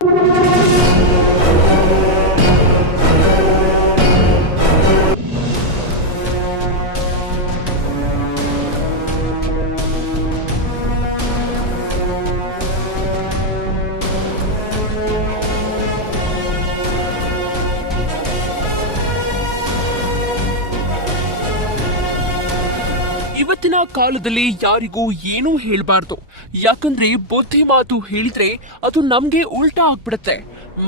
you ಇವತ್ತಿನ ಕಾಲದಲ್ಲಿ ಯಾರಿಗೂ ಏನೂ ಹೇಳಬಾರ್ದು. ಯಾಕಂದ್ರೆ ಬುದ್ಧಿ ಮಾತು ಹೇಳಿದ್ರೆ ಅದು ನಮ್ಗೆ ಉಲ್ಟಾ ಆಗ್ಬಿಡುತ್ತೆ.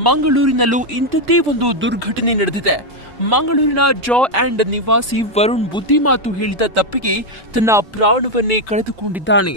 ಮಂಗಳೂರಿನಲ್ಲೂ ಇಂಥದ್ದೇ ಒಂದು ದುರ್ಘಟನೆ ನಡೆದಿದೆ. ಮಂಗಳೂರಿನ ಜಾ ಅಂಡ್ ನಿವಾಸಿ ವರುಣ್ ಬುದ್ಧಿ ಮಾತು ಹೇಳಿದ ತಪ್ಪಿಗೆ ತನ್ನ ಪ್ರಾಣವನ್ನೇ ಕಳೆದುಕೊಂಡಿದ್ದಾನೆ.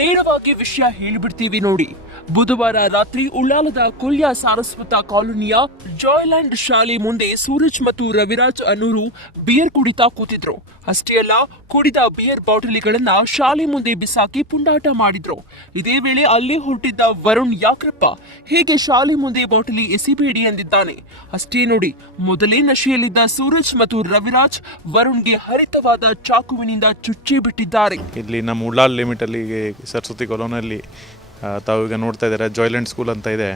ನೇರವಾಗಿ ವಿಷಯ ಹೇಳಿಬಿಡ್ತೀವಿ ನೋಡಿ. ಬುಧವಾರ ರಾತ್ರಿ ಉಳ್ಳಾಲದ ಕೊಲ್ಯ ಸಾರಸ್ವತ ಕಾಲೋನಿಯ ಜಾಯ್ಲ್ಯಾಂಡ್ ಶಾಲೆ ಮುಂದೆ ಸೂರಜ್ ಮತ್ತು ರವಿರಾಜ್ ಅನ್ನೂರು ಬಿಯರ್ ಕುಡಿತಾ ಕೂತಿದ್ರು. ಅಷ್ಟೇ ಅಲ್ಲ, ಕುಡಿದ ಬಿಯರ್ ಬಾಟಲಿಗಳನ್ನ ಶಾಲೆ ಮುಂದೆ ಬಿಸಾಕಿ ಪುಂಡಾಟ ಮಾಡಿದ್ರು. ಇದೇ ವೇಳೆ ಅಲ್ಲೇ ಹೊರಟಿದ್ದ ವರುಣ್ ಯಾಕ್ರಪ್ಪ ಹೇಗೆ ಶಾಲೆ ಮುಂದೆ ಬಾಟಲಿ ಎಸಿಬೇಡಿ ಎಂದಿದ್ದಾನೆ. ಅಷ್ಟೇ ನೋಡಿ, ಮೊದಲೇ ನಶೆಯಲ್ಲಿದ್ದ ಸೂರಜ್ ಮತ್ತು ರವಿರಾಜ್ ವರುಣ್ಗೆ ಹರಿತವಾದ ಚಾಕುವಿನಿಂದ ಚುಚ್ಚಿ ಬಿಟ್ಟಿದ್ದಾರೆ. ಇಲ್ಲಿ ನಮ್ಮ ಉಳ್ಳಾಲ್ ಲಿಮಿಟಲ್ಲಿ ಸರಸ್ವತಿ ಕಾಲೋನಲ್ಲಿ ತಾವು ಈಗ ನೋಡ್ತಾ ಇದ್ದಾರೆ ಜಾಯ್ಲೆಂಡ್ ಸ್ಕೂಲ್ ಅಂತ ಇದೆ.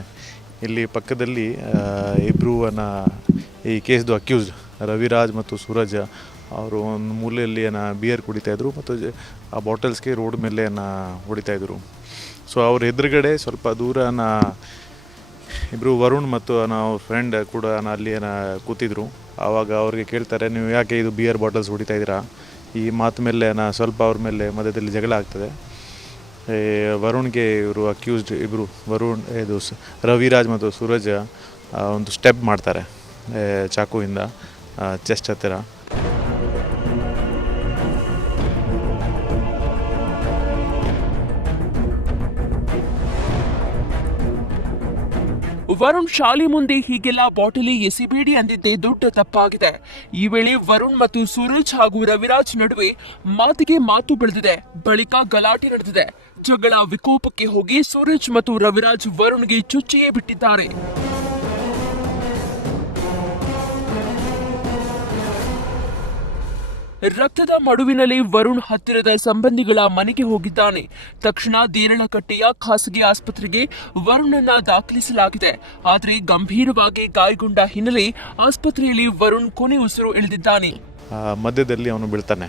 ಇಲ್ಲಿ ಪಕ್ಕದಲ್ಲಿ ಇಬ್ಬರು ಅನ್ನ ಈ ಕೇಸ್ದು ಅಕ್ಯೂಸ್ಡ್ ರವಿರಾಜ್ ಮತ್ತು ಸೂರಜ್, ಅವರು ಒಂದು ಮೂಲೆಯಲ್ಲಿ ಏನ ಬಿಯರ್ ಕುಡಿತಾ ಇದ್ದರು ಮತ್ತು ಆ ಬಾಟಲ್ಸ್ಗೆ ರೋಡ್ ಮೇಲೆ ಏನ ಇದ್ದರು ಸೊ ಅವ್ರ ಎದುರುಗಡೆ ಸ್ವಲ್ಪ ದೂರನ ಇಬ್ಬರು ವರುಣ್ ಮತ್ತು ನಾವು ಫ್ರೆಂಡ್ ಕೂಡ ಅಲ್ಲಿ ಏನ ಕೂತಿದ್ರು. ಆವಾಗ ಅವ್ರಿಗೆ ಕೇಳ್ತಾರೆ, ನೀವು ಯಾಕೆ ಇದು ಬಿಯರ್ ಬಾಟಲ್ಸ್ ಹೊಡಿತಾ ಇದ್ದೀರಾ? ಈ ಮಾತು ಮೇಲೆ ನಾ ಸ್ವಲ್ಪ ಅವ್ರ ಮೇಲೆ ಮಧ್ಯದಲ್ಲಿ ಜಗಳ ಆಗ್ತದೆ. ವರುಣ್ಗೆ ಇವರು ಅಕ್ಯೂಸ್ಡ್ ಇಬ್ಬರು ವರುಣ್, ಇದು ರವಿರಾಜ್ ಮತ್ತು ಸೂರಜ್ ಒಂದು ಸ್ಟೆಪ್ ಮಾಡ್ತಾರೆ ಚಾಕುವಿಂದ ಚೆಸ್ಟ್ ಹತ್ತಿರ. ವರುಣ್ ಶಾಲೆ ಮುಂದೆ ಹೀಗೆಲ್ಲ ಬಾಟಲಿ ಎಸಿಬೇಡಿ ಅಂದಿದ್ದೇ ದೊಡ್ಡ ತಪ್ಪಾಗಿದೆ. ಈ ವೇಳೆ ವರುಣ್ ಮತ್ತು ಸೂರಜ್ ಹಾಗೂ ರವಿರಾಜ್ ನಡುವೆ ಮಾತಿಗೆ ಮಾತು ಬೆಳೆದಿದೆ. ಬಳಿಕ ಗಲಾಟೆ ನಡೆದಿದೆ. ಜಗಳ ವಿಕೋಪಕ್ಕೆ ಹೋಗಿ ಸೂರಜ್ ಮತ್ತು ರವಿರಾಜ್ ವರುಣ್ಗೆ ಚುಚ್ಚಿಯೇ ಬಿಟ್ಟಿದ್ದಾರೆ. ರಕ್ತದ ಮಡುವಿನಲ್ಲಿ ವರುಣ್ ಹತ್ತಿರದ ಸಂಬಂಧಿಗಳ ಮನೆಗೆ ಹೋಗಿದ್ದಾನೆ. ತಕ್ಷಣ ದೇರಳಕಟ್ಟೆಯ ಖಾಸಗಿ ಆಸ್ಪತ್ರೆಗೆ ವರುಣನ್ನ ದಾಖಲಿಸಲಾಗಿದೆ. ಆದರೆ ಗಂಭೀರವಾಗಿ ಗಾಯಗೊಂಡ ಹಿನ್ನೆಲೆ ಆಸ್ಪತ್ರೆಯಲ್ಲಿ ವರುಣ್ ಕೊನೆ ಉಸಿರು ಎಳೆದಿದ್ದಾನೆ ಮಧ್ಯದಲ್ಲಿ ಅವನು ಬೀಳ್ತಾನೆ.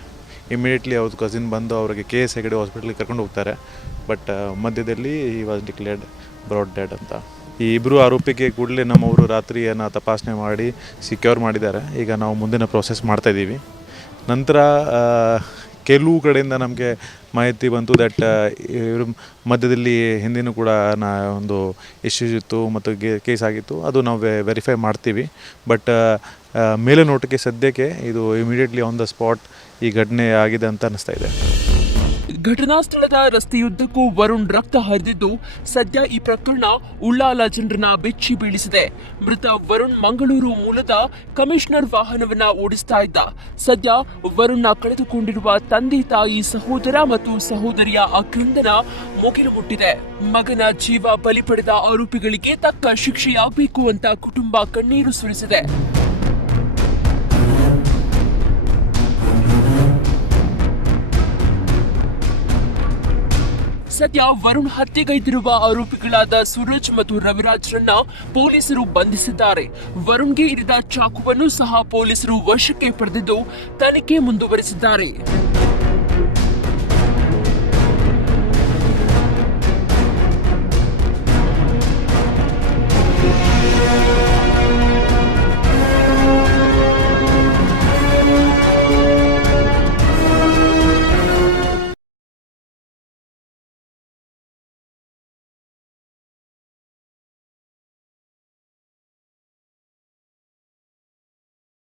ಇಮಿಡಿಯೇಟ್ಲಿ ಅವ್ರ ಕಸಿನ್ ಬಂದು ಅವರಿಗೆ ಕೆ ಎಸ್ ಹೆಗಡೆ ಹಾಸ್ಪಿಟ್ಲಿಗೆ ಕರ್ಕೊಂಡು ಹೋಗ್ತಾರೆ. ಬಟ್ ಮಧ್ಯದಲ್ಲಿ ಈ ವಾಸ್ ಡಿಕ್ಲೇರ್ಡ್ ಬ್ರಾಡ್ ಡ್ಯಾಡ್ ಅಂತ. ಈ ಇಬ್ಬರು ಆರೋಪಿಗೆ ಕೂಡಲೇ ನಮ್ಮವರು ರಾತ್ರಿಯನ್ನು ತಪಾಸಣೆ ಮಾಡಿ ಸಿಕ್ಯೂರ್ ಮಾಡಿದ್ದಾರೆ. ಈಗ ನಾವು ಮುಂದಿನ ಪ್ರೋಸೆಸ್ ಮಾಡ್ತಾ ಇದ್ದೀವಿ. ನಂತರ ಕೆಲವು ಕಡೆಯಿಂದ ನಮಗೆ ಮಾಹಿತಿ ಬಂತು ದಟ್ ಇವರು ಮಧ್ಯದಲ್ಲಿ ಹಿಂದಿನೂ ಕೂಡ ನಾ ಒಂದು ಇಶ್ಯೂಸ್ ಇತ್ತು ಮತ್ತು ಕೇಸ್ ಆಗಿತ್ತು. ಅದು ನಾವು ವೆರಿಫೈ ಮಾಡ್ತೀವಿ. ಬಟ್ ಮೇಲೆ ನೋಟಕ್ಕೆ ಸದ್ಯಕ್ಕೆ ಇದು ಇಮಿಡಿಯೇಟ್ಲಿ ಆನ್ ದ ಸ್ಪಾಟ್ ಈ ಘಟನೆ ಆಗಿದೆ ಅಂತ ಅನ್ನಿಸ್ತಾ ಇದೆ. ಘಟನಾ ಸ್ಥಳದ ರಸ್ತೆಯುದ್ದಕ್ಕೂ ವರುಣ್ ರಕ್ತ ಹರಿದಿದ್ದು ಸದ್ಯ ಈ ಪ್ರಕರಣ ಉಳ್ಳಾಲ ಜನರನ್ನ ಬೆಚ್ಚಿ ಬೀಳಿಸಿದೆ. ಮೃತ ವರುಣ್ ಮಂಗಳೂರು ಮೂಲದ ಕಮಿಷನರ್ ವಾಹನವನ್ನ ಓಡಿಸ್ತಾ ಇದ್ದ. ಸದ್ಯ ವರುಣ್ನ ಕಳೆದುಕೊಂಡಿರುವ ತಂದೆ ತಾಯಿ ಸಹೋದರ ಮತ್ತು ಸಹೋದರಿಯ ಅಕ್ರಂದನ ಮುಗಿಲು ಮುಟ್ಟಿದೆ. ಮಗನ ಜೀವ ಬಲಿ ಪಡೆದ ಆರೋಪಿಗಳಿಗೆ ತಕ್ಕ ಶಿಕ್ಷೆಯಾಗಬೇಕು ಅಂತ ಕುಟುಂಬ ಕಣ್ಣೀರು ಸುರಿಸಿದೆ. ಸದ್ಯ ವರುಣ್ ಹತ್ಯೆಗೈದಿರುವ ಆರೋಪಿಗಳಾದ ಸೂರಜ್ ಮತ್ತು ರವಿರಾಜ್ರನ್ನ ಪೊಲೀಸರು ಬಂಧಿಸಿದ್ದಾರೆ. ವರುಣ್ಗೆ ಇರಿದ ಚಾಕುವನ್ನು ಸಹ ಪೊಲೀಸರು ವಶಕ್ಕೆ ಪಡೆದಿದ್ದು ತನಿಖೆ ಮುಂದುವರೆಸಿದ್ದಾರೆ.